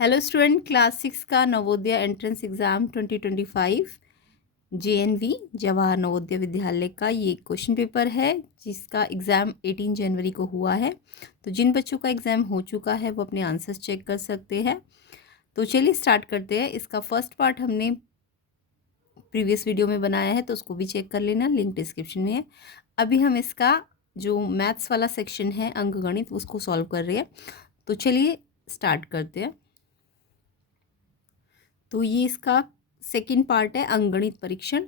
Hello student, class 6 का Navodaya entrance exam 2025 JNV Jawahar Navodaya Vidyalaya का ये क्वेश्चन पेपर है जिसका एग्ज़ाम 18 जनवरी को हुआ है। तो जिन बच्चों का एग्ज़ाम हो चुका है वो अपने आंसर्स चेक कर सकते हैं। तो चलिए स्टार्ट करते हैं। इसका फर्स्ट पार्ट हमने प्रीवियस वीडियो में बनाया है तो उसको भी चेक कर लेना, लिंक डिस्क्रिप्शन में है। अभी हम इसका जो मैथ्स वाला सेक्शन है अंकगणित उसको सॉल्व कर रहे हैं। तो चलिए स्टार्ट करते हैं। तो ये इसका सेकंड पार्ट है अंकगणित परीक्षण।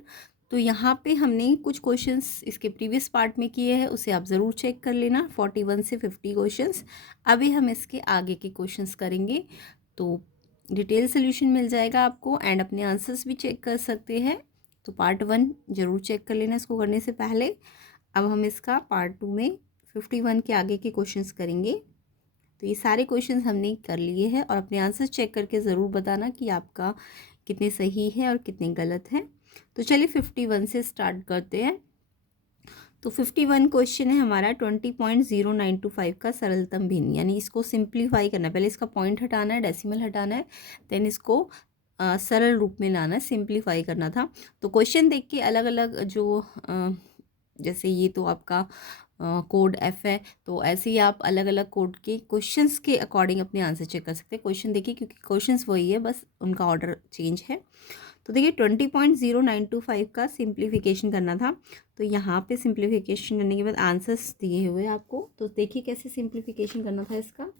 तो यहाँ पे हमने कुछ क्वेश्चंस इसके प्रीवियस पार्ट में किए हैं, उसे आप ज़रूर चेक कर लेना। 41 से 50 क्वेश्चंस। अभी हम इसके आगे के क्वेश्चंस करेंगे तो डिटेल सोल्यूशन मिल जाएगा आपको एंड अपने आंसर्स भी चेक कर सकते हैं। तो पार्ट 1 ज़रूर चेक कर लेना इसको करने से पहले। अब हम इसका पार्ट 2 में 51 के आगे के क्वेश्चंस करेंगे। तो ये सारे क्वेश्चंस हमने कर लिए हैं और अपने आंसर चेक करके ज़रूर बताना कि आपका कितने सही है और कितने गलत हैं। तो चलिए 51 से स्टार्ट करते हैं। तो 51 क्वेश्चन है हमारा 20.0925 का सरलतम भिन्न, यानी इसको सिंप्लीफाई करना है। पहले इसका पॉइंट हटाना है, डेसिमल हटाना है, देन इसको सरल रूप में लाना है, सिंप्लीफाई करना था। तो क्वेश्चन देख के अलग अलग जो जैसे ये तो आपका कोड एफ है, तो ऐसे ही आप अलग अलग कोड के क्वेश्चंस के अकॉर्डिंग अपने आंसर चेक कर सकते हैं। क्वेश्चन देखिए क्योंकि क्वेश्चंस वही है, बस उनका ऑर्डर चेंज है। तो देखिए 20.0925 का सिंप्लीफिकेशन करना था। तो यहाँ पे सिंप्लीफिकेशन करने के बाद आंसर्स दिए हुए आपको, तो देखिए कैसे सिंप्लीफिकेशन करना था इसका।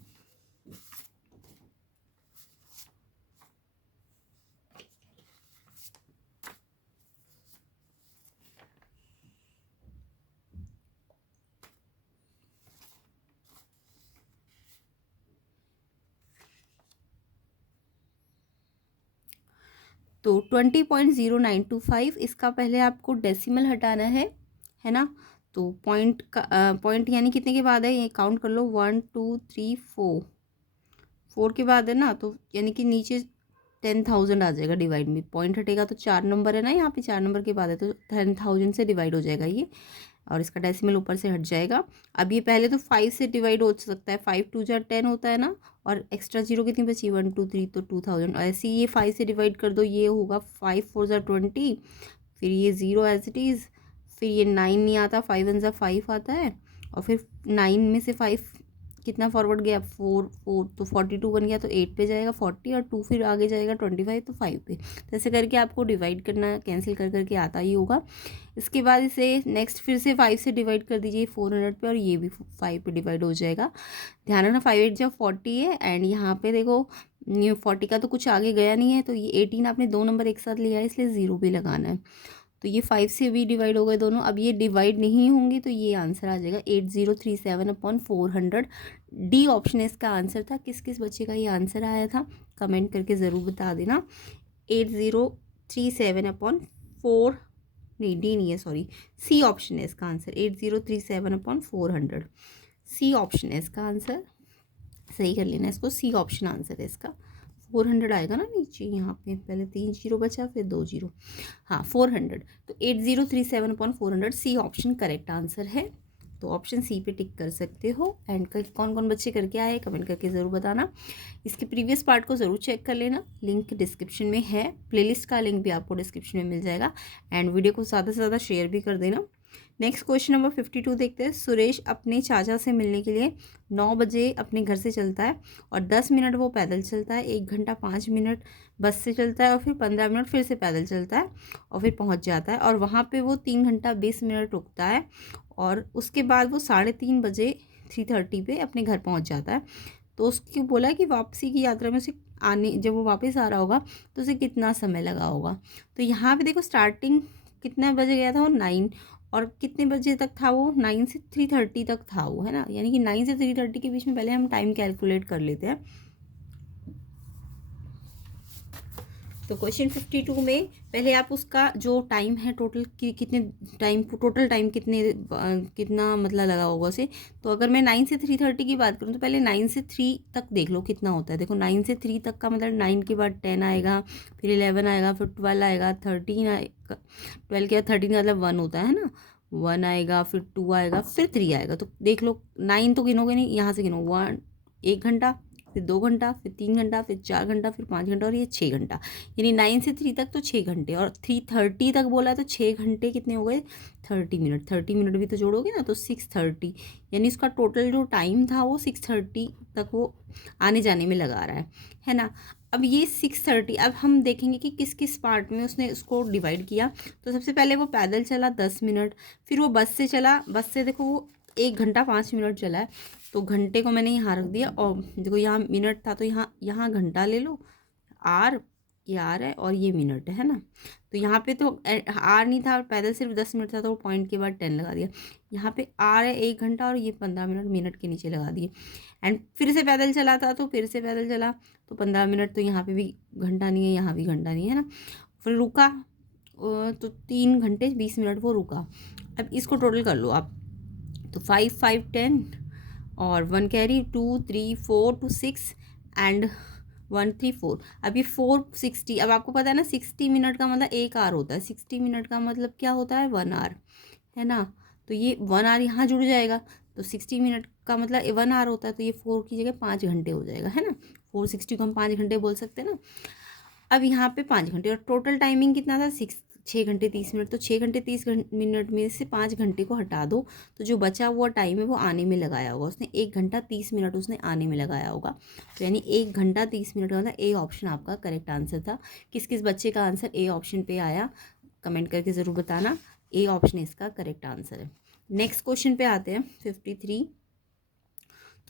तो 20.0925 इसका पहले आपको डेसिमल हटाना है ना। तो पॉइंट का पॉइंट यानी कितने के बाद है ये काउंट कर लो, 1 2 3 4 के बाद है ना। तो यानी कि नीचे 10,000 आ जाएगा डिवाइड में, पॉइंट हटेगा तो 4 नंबर है ना, यहाँ पे 4 नंबर के बाद है तो 10,000 से डिवाइड हो जाएगा ये, और इसका डेसिमल ऊपर से हट जाएगा। अब ये पहले तो 5 से डिवाइड हो सकता है, 5 2 जा 10 होता है ना, और एक्स्ट्रा जीरो कितनी बची 1 2 3 तो 2000। ऐसे ही ये 5 से डिवाइड कर दो, ये होगा 5 4 जा 20, फिर ये ज़ीरो एज इट इज़, फिर ये 9 नहीं आता, 5 1 जा 5 आता है, और फिर 9 में से 5 कितना फॉरवर्ड गया 4 4, तो 42 बन गया, तो 8 पे जाएगा 40, और 2 फिर आगे जाएगा 25, तो 5 पे। तो ऐसे करके आपको डिवाइड करना, कैंसिल कर करके आता ही होगा। इसके बाद इसे नेक्स्ट फिर से 5 से डिवाइड कर दीजिए 400 पे, और ये भी 5 पे डिवाइड हो जाएगा। ध्यान रखना 5 8 जब 40 है, एंड यहाँ पे देखो 40 का तो कुछ आगे गया नहीं है, तो ये 18 आपने दो नंबर एक साथ लिया है इसलिए ज़ीरो भी लगाना है। तो ये 5 से भी डिवाइड हो गए दोनों। अब ये डिवाइड नहीं होंगे तो ये आंसर आ जाएगा 8037/400। डी ऑप्शन इसका आंसर था। किस किस बच्चे का ये आंसर आया था कमेंट करके ज़रूर बता देना। 8037/4, नहीं डी नहीं है, सॉरी, सी ऑप्शन है इसका आंसर, 8037/400। सी ऑप्शन है इसका आंसर, सही कर लेना इसको, सी ऑप्शन आंसर है इसका। 400 आएगा ना नीचे, यहाँ पे पहले 3 जीरो बचा फिर 2 जीरो, हाँ 400। तो 8037/400 सी ऑप्शन करेक्ट आंसर है। तो ऑप्शन सी पे टिक कर सकते हो। एंड कौन कौन बच्चे करके आए कमेंट करके ज़रूर बताना। इसके प्रीवियस पार्ट को ज़रूर चेक कर लेना, लिंक डिस्क्रिप्शन में है, प्लेलिस्ट का लिंक भी आपको डिस्क्रिप्शन में मिल जाएगा। एंड वीडियो को ज़्यादा से ज़्यादा शेयर भी कर देना। नेक्स्ट क्वेश्चन नंबर 52 देखते हैं। सुरेश अपने चाचा से मिलने के लिए 9 बजे अपने घर से चलता है और 10 मिनट वो पैदल चलता है, 1 घंटा 5 मिनट बस से चलता है, और फिर 15 मिनट फिर से पैदल चलता है और फिर पहुंच जाता है, और वहाँ पे वो 3 घंटा 20 मिनट रुकता है, और उसके बाद वो 3:30 बजे 3:30 पे अपने घर पहुँच जाता है। तो उसकी बोला कि वापसी की यात्रा में उसे आने, जब वो वापस आ रहा होगा तो उसे कितना समय लगा होगा। तो यहाँ पे देखो स्टार्टिंग कितने बजे गया था वो 9, और कितने बजे तक था वो 9 से 3:30 तक था वो, है ना, यानी कि 9 से 3:30 के बीच में पहले हम टाइम कैलकुलेट कर लेते हैं। तो क्वेश्चन 52 में पहले आप उसका जो टाइम है टोटल कितने टाइम, टोटल टाइम कितना मतलब लगा होगा उसे। तो अगर मैं 9 से 3:30 की बात करूँ तो पहले 9 से 3 तक देख लो कितना होता है। देखो 9 से 3 तक का मतलब 9 के बाद 10 आएगा, फिर 11 आएगा, फिर 12 आएगा, 13 आएगा, 12 के बाद 13 का मतलब 1 होता है ना, 1 आएगा, फिर 2 आएगा, फिर 3 आएगा। तो देख लो 9 तो गिनोगे नहीं, यहाँ से गिनो 1 1 घंटा, फिर 2 घंटा, फिर 3 घंटा, फिर 4 घंटा, फिर 5 घंटा और ये 6 घंटा। यानी 9 से 3 तक तो 6 घंटे, और 3:30 तक बोला तो 6 घंटे कितने हो गए, 30 मिनट। 30 मिनट भी तो जोड़ोगे ना तो 6:30, यानी उसका टोटल जो टाइम था वो 6:30 तक वो आने जाने में लगा रहा है ना। अब ये 6:30, अब हम देखेंगे कि किस किस पार्ट में उसने उसको डिवाइड किया। तो सबसे पहले वो पैदल चला 10 मिनट, फिर वो बस से चला, बस से देखो वो 1 घंटा 5 मिनट चला है, तो घंटे को मैंने यहाँ रख दिया, और देखो यहाँ मिनट था तो यहाँ यहाँ घंटा ले लो, आर, ये आर है और ये मिनट है ना। तो यहाँ पे तो आर नहीं था, पैदल सिर्फ 10 मिनट था, तो वो पॉइंट के बाद 10 लगा दिया। यहाँ पे आर है 1 घंटा और ये 15 मिनट मिनट के नीचे लगा दिए। एंड फिर से पैदल चला था, तो फिर से पैदल चला तो 15 मिनट, तो यहाँ पे भी घंटा नहीं है, यहाँ भी घंटा नहीं है ना। फिर रुका तो 3 घंटे 20 मिनट वो रुका। अब इसको टोटल कर लो आप, तो 5 5 10 और 1 कैरी, 2 3 4 to 6 एंड 1 3 4। अब ये 460, अब आपको पता है ना 60 मिनट का मतलब 1 आवर होता है, 60 मिनट का मतलब क्या होता है 1 आवर, है ना। तो ये 1 आवर यहाँ जुड़ जाएगा, तो 60 मिनट का मतलब 1 आवर होता है, तो ये 4 की जगह 5 घंटे हो जाएगा, है ना। 460 को हम 5 घंटे बोल सकते हैं ना। अब यहाँ पे 5 घंटे, और टोटल टाइमिंग कितना था 6 घंटे 30 मिनट, तो 6 घंटे 30 मिनट में से 5 घंटे को हटा दो, तो जो बचा हुआ टाइम है वो आने में लगाया होगा उसने, 1 घंटा 30 मिनट उसने आने में लगाया होगा। तो यानी 1 घंटा 30 मिनट का मतलब ए ऑप्शन आपका करेक्ट आंसर था। किस किस बच्चे का आंसर ए ऑप्शन पे आया कमेंट करके ज़रूर बताना, ए ऑप्शन इसका करेक्ट आंसर है। नेक्स्ट क्वेश्चन पे आते हैं 53।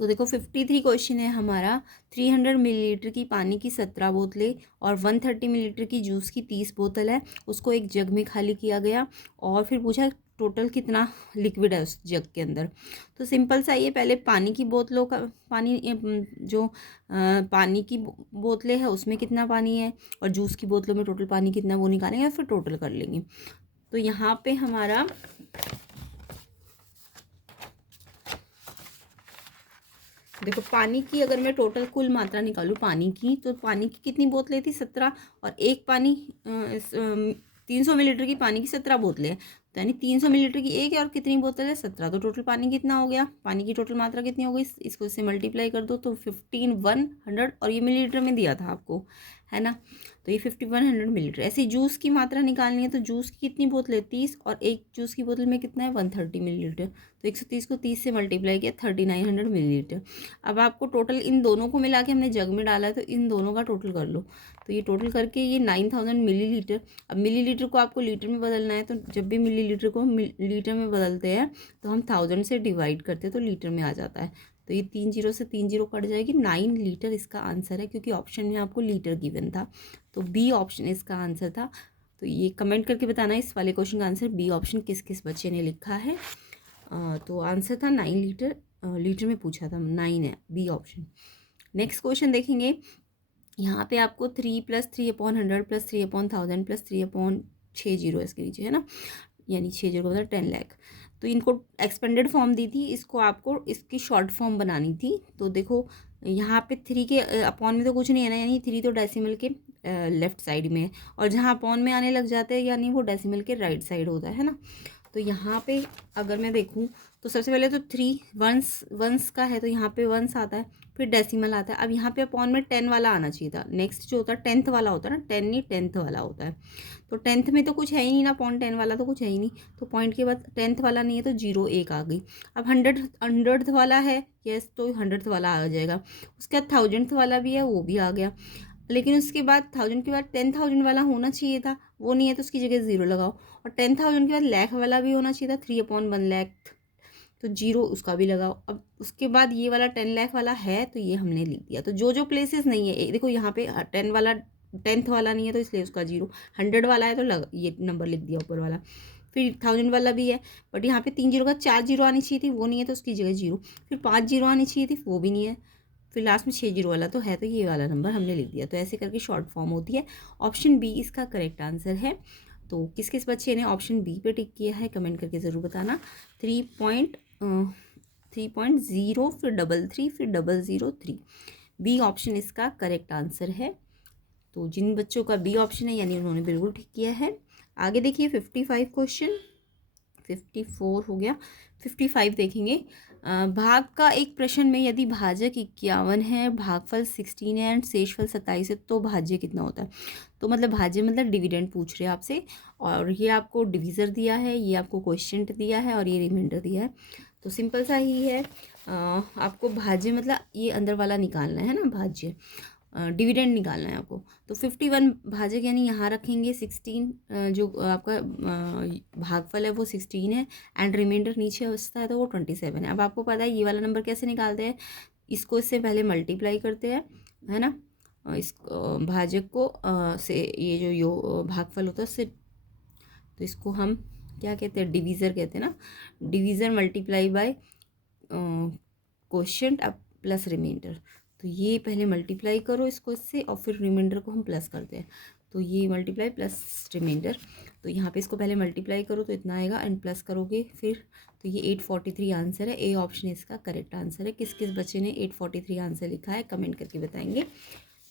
तो देखो 53 क्वेश्चन है हमारा, 300 मिलीलीटर की पानी की 17 बोतलें और 130 मिलीलीटर की जूस की 30 बोतल है, उसको एक जग में खाली किया गया, और फिर पूछा टोटल कितना लिक्विड है उस जग के अंदर। तो सिंपल सा ये, पहले पानी की बोतलों का पानी की बोतलें है उसमें कितना पानी है, और जूस की बोतलों में टोटल पानी कितना वो निकालेंगे, फिर टोटल कर लेंगे। तो यहाँ पे हमारा देखो पानी की अगर मैं टोटल कुल मात्रा निकालूँ पानी की, तो पानी की कितनी बोतलें थी 17, और एक पानी 300 मिलीलीटर की पानी की 17 बोतलें, तो यानी 300 मिलीलीटर की एक है और कितनी बोतल है 17, तो टोटल पानी कितना हो गया, पानी की टोटल मात्रा कितनी हो गई, इसको इससे मल्टीप्लाई कर दो तो 15,100, और ये मिलीलीटर में दिया था आपको, है ना। तो ये 5,100 मिलीलीटर। ऐसे जूस की मात्रा निकालनी है, तो जूस की कितनी बोतलें 30, और एक जूस की बोतल में कितना है 130 मिलीलीटर, तो 130 को 30 से मल्टीप्लाई किया 3,900 मिलीलीटर। अब आपको टोटल इन दोनों को मिला के हमने जग में डाला है, तो इन दोनों का टोटल कर लो, तो ये टोटल करके ये 9,000 मिलीलीटर। अब मिलीलीटर को आपको लीटर में बदलना है, तो जब भी मिलीलीटर को लीटर में बदलते हैं तो हम 1000 से डिवाइड करते हैं तो लीटर में आ जाता है, तो ये 3 जीरो से 3 जीरो कट जाएगी, 9 लीटर इसका आंसर है, क्योंकि ऑप्शन में आपको लीटर गिवन था, तो बी ऑप्शन इसका आंसर था। तो ये कमेंट करके बताना इस वाले क्वेश्चन का आंसर बी ऑप्शन किस किस बच्चे ने लिखा है। तो आंसर था 9 लीटर, लीटर में पूछा था 9 है बी ऑप्शन। नेक्स्ट क्वेश्चन देखेंगे, यहाँ पे आपको 3 + 3/100 + 3/1000 + 3/60 इसके नीचे, है ना, यानी 60 का मतलब 10 लाख। तो इनको एक्सपेंडेड फॉर्म दी थी, इसको आपको इसकी शॉर्ट फॉर्म बनानी थी। तो देखो यहाँ पे 3 के अपॉन में तो कुछ नहीं है ना, यानी 3 तो डेसिमल के लेफ्ट साइड में है, और जहाँ अपॉन में आने लग जाते हैं यानी वो डेसिमल के राइट साइड होता है ना। तो यहाँ पे अगर मैं देखूँ तो सबसे पहले तो 3 वंस का है, तो यहाँ पे वंस आता है, फिर डेसिमल आता है। अब यहाँ पे अपॉन में 10 वाला आना चाहिए था, नेक्स्ट जो होता है 10th वाला होता है ना, 10 नहीं 10th वाला होता है, तो 10th में तो कुछ है ही नहीं ना, अपॉन 10 वाला तो कुछ है ही नहीं, तो पॉइंट के बाद 10th वाला नहीं है तो 0 1 आ गई। अब 100th वाला है, यस, तो 100th वाला आ जाएगा, उसके बाद 1000th वाला भी है वो भी आ गया, लेकिन उसके बाद 1000 के बाद 10,000 वाला होना चाहिए था, वो नहीं है तो उसकी जगह 0 लगाओ, और 10,000 के बाद लाख वाला भी होना चाहिए था, 3/1 लाख, तो 0 उसका भी लगाओ। अब उसके बाद ये वाला 10 लाख वाला है, तो ये हमने लिख दिया। तो जो जो प्लेसेस नहीं है, देखो यहाँ पे 10 वाला 10th वाला नहीं है तो इसलिए उसका 0, 100 वाला है तो ये नंबर लिख दिया ऊपर वाला, फिर 1000 वाला भी है, बट यहाँ पे 3 जीरो का 4 जीरो आनी चाहिए थी, वो नहीं है तो उसकी जगह 0, फिर 5 जीरो आनी चाहिए थी, वो भी नहीं है, फिर लास्ट में 6 जीरो वाला तो है, तो ये वाला नंबर हमने लिख दिया। तो ऐसे करके शॉर्ट फॉर्म होती है। ऑप्शन बी इसका करेक्ट आंसर है। तो किस किस बच्चे ने ऑप्शन बी पे टिक किया है कमेंट करके ज़रूर बताना। 3.0 फिर 33 फिर 003, बी ऑप्शन इसका करेक्ट आंसर है। तो जिन बच्चों का बी ऑप्शन है यानी उन्होंने बिल्कुल ठीक किया है। आगे देखिए 55 क्वेश्चन, 54 हो गया, 55 देखेंगे। भाग का एक प्रश्न में यदि भाजक 51 है, भागफल 16 है एंड शेषफल 27 है तो भाज्य कितना होता है। तो मतलब भाज्य मतलब डिविडेंड पूछ रहे हैं आपसे, और ये आपको डिवीज़र दिया है, ये आपको क्वोशिएंट दिया है और ये रिमाइंडर दिया है। तो सिंपल सा ही है, आपको भाज्य मतलब ये अंदर वाला निकालना है ना, भाज्य डिविडेंड निकालना है आपको। तो 51 भाजक यानी यहाँ रखेंगे 16, जो आपका भागफल है वो 16 है एंड रिमाइंडर नीचे बचता है तो वो 27 है। अब आपको पता है ये वाला नंबर कैसे निकालते हैं, इसको इससे पहले मल्टीप्लाई करते हैं, है ना, इस भाजक को से ये जो भागफल होता है उससे, तो इसको हम क्या कहते हैं, डिवीज़र कहते हैं ना, डिवीज़र मल्टीप्लाई बाय क्वोशिएंट अब प्लस रिमाइंडर। तो ये पहले मल्टीप्लाई करो इसको इससे और फिर रिमाइंडर को हम प्लस करते हैं। तो ये मल्टीप्लाई प्लस रिमाइंडर, तो यहाँ पे इसको पहले मल्टीप्लाई करो तो इतना आएगा एंड प्लस करोगे फिर, तो ये 843 आंसर है। ए ऑप्शन इसका करेक्ट आंसर है। किस किस बच्चे ने 843 आंसर लिखा है कमेंट करके बताएंगे।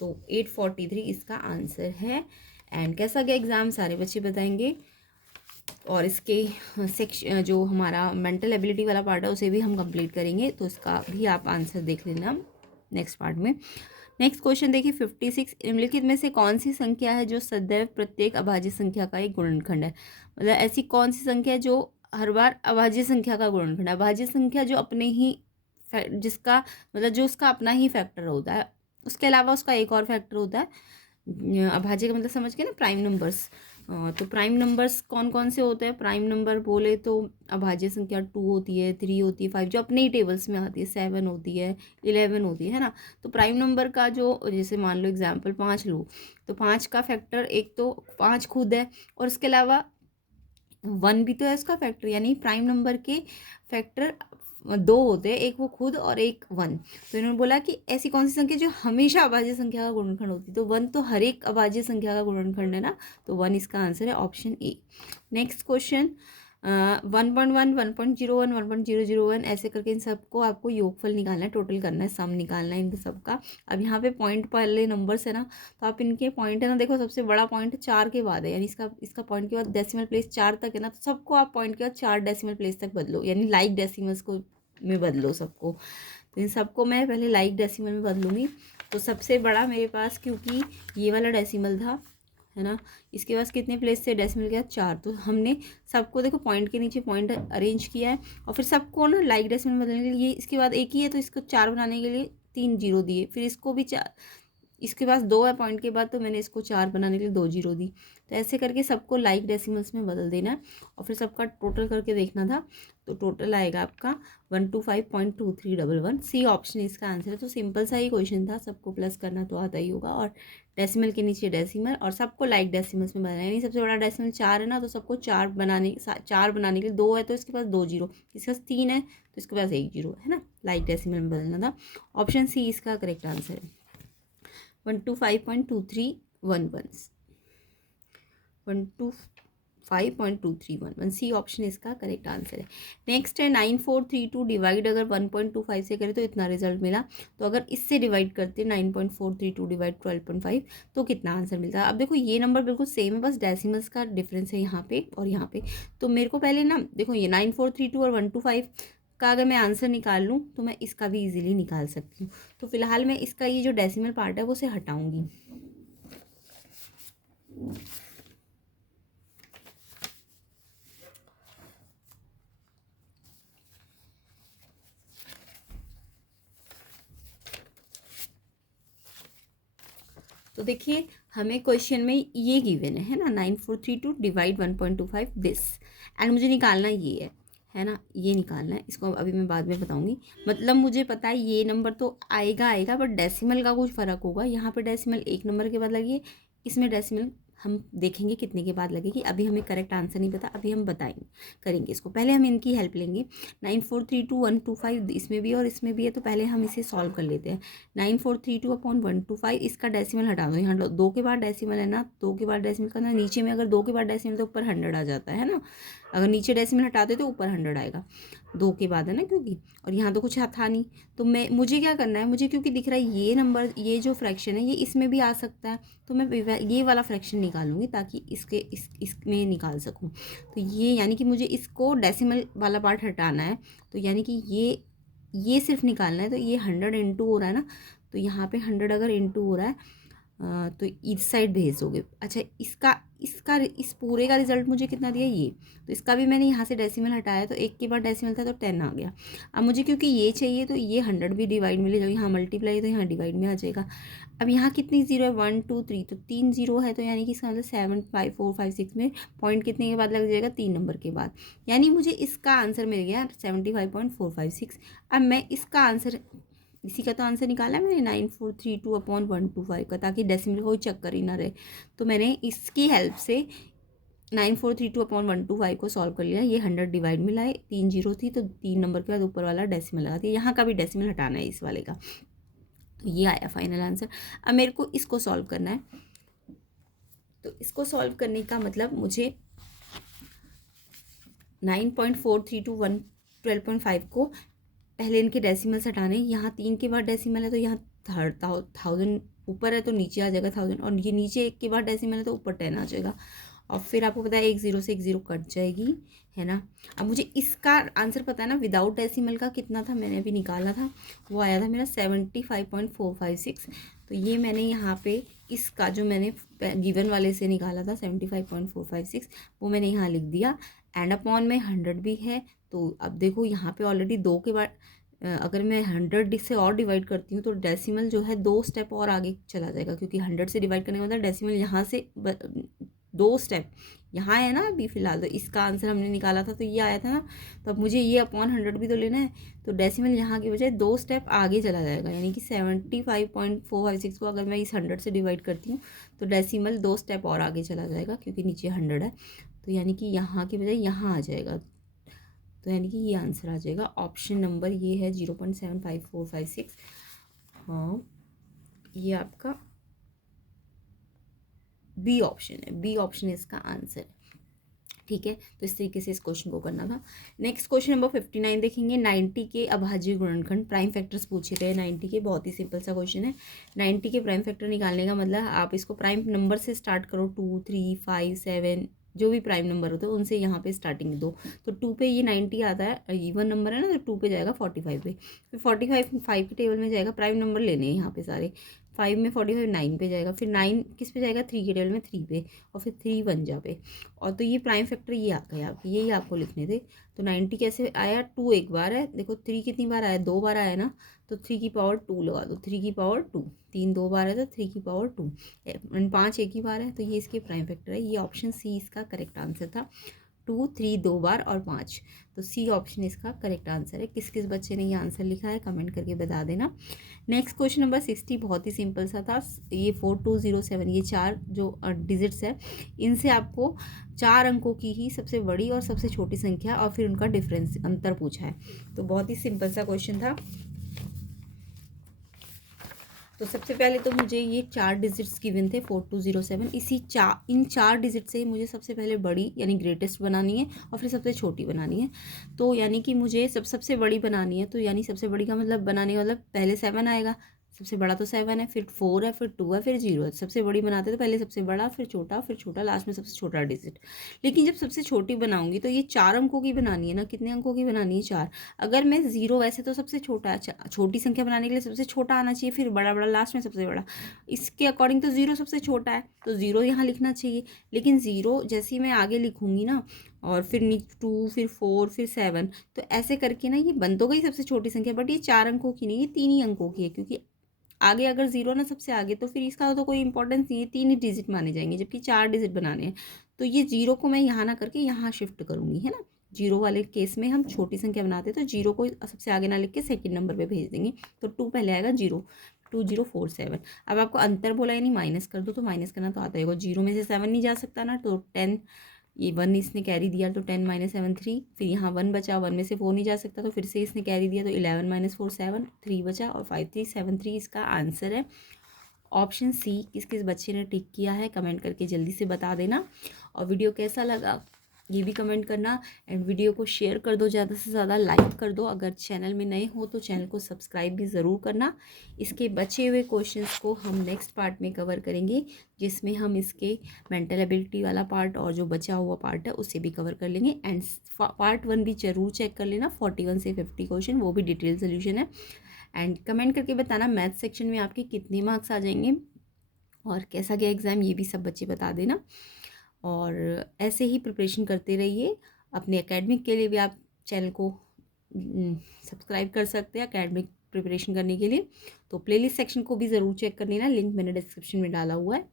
तो 843 इसका आंसर है। एंड कैसा गया एग्ज़ाम सारे बच्चे बताएंगे। और इसके सेक्शन जो हमारा मेंटल एबिलिटी वाला पार्ट है उसे भी हम कंप्लीट करेंगे, तो इसका भी आप आंसर देख लेना नेक्स्ट पार्ट में। नेक्स्ट क्वेश्चन देखिए 56, निम्नलिखित में से कौन सी संख्या है जो सदैव प्रत्येक अभाज्य संख्या का एक गुणनखंड है। मतलब ऐसी कौन सी संख्या है जो हर बार अभाज्य संख्या का गुणनखंड है। अभाज्य संख्या जो अपने ही जिसका मतलब जो उसका अपना ही फैक्टर होता है, उसके अलावा उसका एक और फैक्टर होता है। अभाज्य का मतलब समझ गए ना, प्राइम नंबर्स। तो प्राइम नंबर्स कौन कौन से होते हैं। प्राइम नंबर बोले तो अभाज्य संख्या 2 होती है, 3 होती है, 5 जो अपने ही टेबल्स में आती है, 7 होती है, 11 होती है ना। तो प्राइम नंबर का जो, जैसे मान लो एग्जांपल 5 लो, तो 5 का फैक्टर एक तो 5 खुद है और उसके अलावा 1 भी तो है उसका फैक्टर, यानी प्राइम नंबर के फैक्टर 2 होते हैं, एक वो खुद और एक 1। तो इन्होंने बोला कि ऐसी कौन सी संख्या जो हमेशा अभाज्य संख्या का गुणनखंड होती है। तो 1 तो हर एक अभाज्य संख्या का गुणनखंड है ना, तो 1 इसका आंसर है, ऑप्शन ए। नेक्स्ट क्वेश्चन 1.1, 1.01, 1.001 ऐसे करके इन सबको आपको योगफल निकालना है, टोटल करना है, सम निकालना है इन सबका। अब यहाँ पे पॉइंट वाले नंबर्स है ना, तो आप इनके पॉइंट है ना, देखो सबसे बड़ा पॉइंट 4 के बाद है, यानी इसका पॉइंट के बाद डेसिमल प्लेस 4 तक है ना, तो सबको आप पॉइंट के बाद 4 डेसिमल प्लेस तक बदलो, यानी लाइक डेसिमल्स को में बदलो सबको। तो इन सबको मैं पहले लाइक डेसिमल में बदलूँगी। तो सबसे बड़ा मेरे पास, क्योंकि ये वाला डेसिमल था, है ना, इसके पास कितने प्लेस थे डेसिमल के बाद 4, तो हमने सबको देखो पॉइंट के नीचे पॉइंट अरेंज किया है और फिर सबको ना लाइक डेसिमल में बदलने के लिए, इसके बाद एक ही है तो इसको 4 बनाने के लिए 3 जीरो दिए, फिर इसको भी 4, इसके पास 2 है पॉइंट के बाद तो मैंने इसको 4 बनाने के लिए 2 जीरो दी। तो ऐसे करके सबको लाइक डेसिमल्स में बदल देना है और फिर सबका टोटल करके देखना था। तो टोटल आएगा आपका 125.2311। सी ऑप्शन इसका आंसर है। तो सिंपल सा ही क्वेश्चन था, सबको प्लस करना तो आता ही होगा और डेसिमल के नीचे डेसिमल और सबको लाइक डेसिमल्स में बनाना है। यानी सबसे बड़ा डेसिमल 4 है ना, तो सबको 4 बनाने के लिए 2 है तो इसके पास 2 जीरो, इसके पास 3 है तो इसके पास 1 जीरो, है ना, लाइक डेसिमल में बदलना था। ऑप्शन सी इसका करेक्ट आंसर है। 125.2311, 125.2311, सी ऑप्शन इसका करेक्ट आंसर है। नेक्स्ट है 9432 डिवाइड अगर 1.25 से करें तो इतना रिजल्ट मिला। तो अगर इससे डिवाइड करते 9.432 डिवाइड 12.5 तो कितना आंसर मिलता है। अब देखो ये नंबर बिल्कुल सेम है, बस डेसिमल्स का डिफरेंस है यहाँ पे और यहाँ पे। तो मेरे को पहले ना देखो ये 9432 और 125 का अगर मैं आंसर निकाल लूँ तो मैं इसका भी इजीली निकाल सकती हूँ। तो फिलहाल मैं इसका ये जो डेसिमल पार्ट है वो से हटाऊंगी। तो देखिए हमें क्वेश्चन में ये गिवन है ना, 9432 डिवाइड 1.25 दिस, एंड मुझे निकालना ये है ना, ये निकालना है। इसको अभी मैं बाद में बताऊंगी। मतलब मुझे पता है ये नंबर तो आएगा बट डेसिमल का कुछ फ़र्क होगा। यहाँ पे डेसिमल 1 नंबर के बाद लगी है, इसमें डेसिमल हम देखेंगे कितने के बाद लगेगी। अभी हमें करेक्ट आंसर नहीं पता, अभी हम बताएंगे करेंगे इसको। पहले हम इनकी हेल्प लेंगे। 9432 इसमें भी और इसमें भी है, तो पहले हम इसे सॉल्व कर लेते हैं। 9432/125 इसका डेसिमल हटा दो। यहाँ 2 के बाद डेसिमल है ना, 2 के बाद डेसिमल करना, नीचे में अगर 2 के बाद डेसिमल तो ऊपर 100 आ जाता है ना। अगर नीचे डेसिमल हटाते तो ऊपर 100 आएगा, 2 के बाद है ना, क्योंकि और यहाँ तो कुछ था नहीं। तो मुझे क्या करना है, मुझे क्योंकि दिख रहा है ये नंबर, ये जो फ्रैक्शन है ये इसमें भी आ सकता है, तो मैं ये वाला फ्रैक्शन निकालूंगी ताकि इसमें निकाल सकूं। तो ये यानी कि मुझे इसको डेसिमल वाला पार्ट हटाना है, तो यानी कि ये ये सिर्फ निकालना है। तो ये 100 इंटू हो रहा है ना, तो यहाँ पे 100 अगर इंटू हो रहा है तो इस साइड भेज दोगे। अच्छा, इसका इसका इस पूरे का रिजल्ट मुझे कितना दिया ये, तो इसका भी मैंने यहाँ से डेसिमल हटाया तो एक के बाद डेसिमल था तो 10 आ गया। अब मुझे क्योंकि ये चाहिए तो ये 100 भी डिवाइड में ले जाओ, यहाँ मल्टीप्लाई तो यहाँ डिवाइड में आ जाएगा। अब यहाँ कितनी जीरो है, 1 2 3, तो 3 जीरो है, तो यानी कि इसका मतलब 7 5 4 5 6 में पॉइंट कितने के बाद लग जाएगा, 3 नंबर के बाद। यानी मुझे इसका आंसर मिल गया 75.456। अब मैं इसका आंसर, इसी का तो आंसर निकाला है मैंने 9432/125 का, ताकि डेसिमल कोई चक्कर ही ना रहे। तो मैंने इसकी हेल्प से 9432/125 को सॉल्व कर लिया। ये 100 डिवाइड में लाए, 3 जीरो थी तो 3 नंबर के बाद ऊपर वाला डेसिमल लगा दिया। यहाँ का भी डेसिमल हटाना है इस वाले का। तो ये आया फाइनल आंसर। अब मेरे को इसको सॉल्व करना है। तो इसको सॉल्व करने का मतलब मुझे 9.432/112.5 को पहले इनके डेसिमल्स हटाने। यहाँ 3 के बाद डेसिमल है तो यहाँ 1000 ऊपर है तो नीचे आ जाएगा 1000, और ये नीचे 1 के बाद डेसिमल है तो ऊपर 10 आ जाएगा। और फिर आपको पता है 1 0 से 1 0 कट जाएगी, है ना। अब मुझे इसका आंसर पता है ना, विदाउट डेसिमल का कितना था मैंने अभी निकाला था, वो आया था मेरा 75.456। तो ये मैंने यहाँ पे इसका जो मैंने गिवन वाले से निकाला था 75.456 वो मैंने यहाँ लिख दिया। एंड अपॉन में 100 भी है। तो अब देखो यहाँ पे ऑलरेडी 2 के बाद अगर मैं 100 से और डिवाइड करती हूँ तो डेसिमल जो है 2 स्टेप और आगे चला जाएगा, क्योंकि 100 से डिवाइड करने का मतलब डेसिमल यहाँ से 2 स्टेप यहाँ है ना अभी फ़िलहाल। तो इसका आंसर हमने निकाला था तो ये आया था ना, तो अब मुझे ये अपॉन 100 भी तो लेना है। तो डेसिमल यहाँ की बजाय 2 स्टेप आगे चला जाएगा, यानी कि 75.456 को अगर मैं इस 100 से डिवाइड करती हूँ तो डेसिमल 2 स्टेप और आगे चला जाएगा, क्योंकि नीचे 100 है। तो यानी कि यहाँ की बजाय यहाँ आ जाएगा। तो यानी कि ये आंसर आ जाएगा। ऑप्शन नंबर ये है 0.75456। हाँ, ये आपका बी ऑप्शन है। बी ऑप्शन इसका आंसर है। ठीक है, तो इस तरीके से इस क्वेश्चन को करना था। नेक्स्ट क्वेश्चन नंबर 59 देखेंगे। 90 के अभाज्य गुणनखंड प्राइम फैक्टर्स पूछे गए 90 के। बहुत ही सिंपल सा क्वेश्चन है। 90 के प्राइम फैक्टर निकालने का मतलब आप इसको प्राइम नंबर से स्टार्ट करो, 2 3 5 7 जो भी प्राइम नंबर होते हैं उनसे यहाँ पे स्टार्टिंग दो। तो 2 पे ये 90 आता है, इवन नंबर है ना, तो 2 पे जाएगा 45 पे, फिर 45 5 के टेबल में जाएगा। प्राइम नंबर लेने हैं यहाँ पे सारे। 5 में 45 9 पे जाएगा, फिर 9 किस पे जाएगा, 3 के टेबल में 3 पे, और फिर 3 1 जा पे। और तो ये प्राइम फैक्टर ये आ गया आपकी, यही आपको लिखने थे। तो 90 कैसे आया, 2 एक बार है, देखो 3 कितनी बार आया, 2 बार आया ना, तो 3 की पावर 2 लगा दो, 3 की पावर 2। 3 2 बार है तो 3 की पावर 2, 5 एक ही बार है, तो ये इसके प्राइम फैक्टर है। ये ऑप्शन सी इसका करेक्ट आंसर था। 2 3 2 बार और 5, तो सी ऑप्शन इसका करेक्ट आंसर है। किस किस बच्चे ने ये आंसर लिखा है कमेंट करके बता देना। नेक्स्ट क्वेश्चन नंबर 60 बहुत ही सिंपल सा था। ये 4207, ये 4 जो डिजिट्स है, इनसे आपको 4 अंकों की ही सबसे बड़ी और सबसे छोटी संख्या और फिर उनका डिफरेंस अंतर पूछा है। तो बहुत ही सिंपल सा क्वेश्चन था। तो सबसे पहले तो मुझे ये 4 डिजिट्स गिवन थे 4207। इन 4 डिजिट से मुझे सबसे पहले बड़ी यानी ग्रेटेस्ट बनानी है और फिर सबसे छोटी बनानी है। तो यानी कि मुझे सबसे बड़ी बनानी है, तो यानी सबसे बड़ी का मतलब बनाने का मतलब पहले 7 आएगा, सबसे बड़ा तो 7 है, फिर 4 है, फिर 2 है, फिर 0 है। सबसे बड़ी बनाते तो पहले सबसे बड़ा, फिर छोटा, लास्ट में सबसे छोटा डिजिट। लेकिन जब सबसे छोटी बनाऊंगी तो ये 4 अंकों की बनानी है ना, कितने अंकों की बनानी है, 4। अगर मैं 0, वैसे तो सबसे छोटा, अच्छा छोटी संख्या बनाने के लिए सबसे छोटा आना चाहिए, फिर बड़ा लास्ट में सबसे बड़ा। इसके अकॉर्डिंग तो 0 सबसे छोटा है, तो 0 यहाँ लिखना चाहिए। लेकिन 0 जैसे ही मैं आगे लिखूंगी ना, और फिर 2 फिर 4 फिर 7, तो ऐसे करके ना ये बन तो गई सबसे छोटी संख्या, बट ये 4 अंकों की नहीं, ये 3 ही अंकों की है। क्योंकि आगे अगर 0 ना सबसे आगे, तो फिर इसका तो कोई इंपॉर्टेंस नहीं है, 3 ही डिजिट माने जाएंगे, जबकि 4 डिजिट बनाने हैं। तो ये 0 को मैं यहाँ ना करके यहाँ शिफ्ट करूँगी, है ना। 0 वाले केस में हम छोटी संख्या बनाते हैं, तो 0 को सबसे आगे ना लिख के सेकंड नंबर पे भेज देंगे। तो 2 पहले आएगा 0, 2047। अब आपको अंतर बोला यानी माइनस कर दो, तो माइनस करना तो आता है। 0 में से 7 नहीं जा सकता ना, तो 10, ये 1 इसने कैरी दिया तो 10 - 7 3, फिर यहाँ 1 बचा, 1 में से 4 नहीं जा सकता, तो फिर से इसने कैरी दिया तो 11 - 4 7, 3 बचा, और 5 3 7 3 इसका आंसर है। Option C. किस किस बच्चे ने टिक किया है कमेंट करके जल्दी से बता देना। और वीडियो कैसा लगा ये भी कमेंट करना। एंड वीडियो को शेयर कर दो, ज़्यादा से ज़्यादा लाइक कर दो। अगर चैनल में नए हो तो चैनल को सब्सक्राइब भी ज़रूर करना। इसके बचे हुए क्वेश्चंस को हम नेक्स्ट पार्ट में कवर करेंगे, जिसमें हम इसके मेंटल एबिलिटी वाला पार्ट और जो बचा हुआ पार्ट है उसे भी कवर कर लेंगे। एंड पार्ट 1 भी ज़रूर चेक कर लेना, 41 से 50 क्वेश्चन, वो भी डिटेल सोल्यूशन है। एंड कमेंट करके बताना मैथ सेक्शन में आपके कितने मार्क्स आ जाएंगे और कैसा गया एग्ज़ाम, ये भी सब बच्चे बता देना। और ऐसे ही प्रिपरेशन करते रहिए। अपने एकेडमिक के लिए भी आप चैनल को सब्सक्राइब कर सकते हैं एकेडमिक प्रिपरेशन करने के लिए। तो प्लेलिस्ट सेक्शन को भी ज़रूर चेक कर लेना, लिंक मैंने डिस्क्रिप्शन में डाला हुआ है।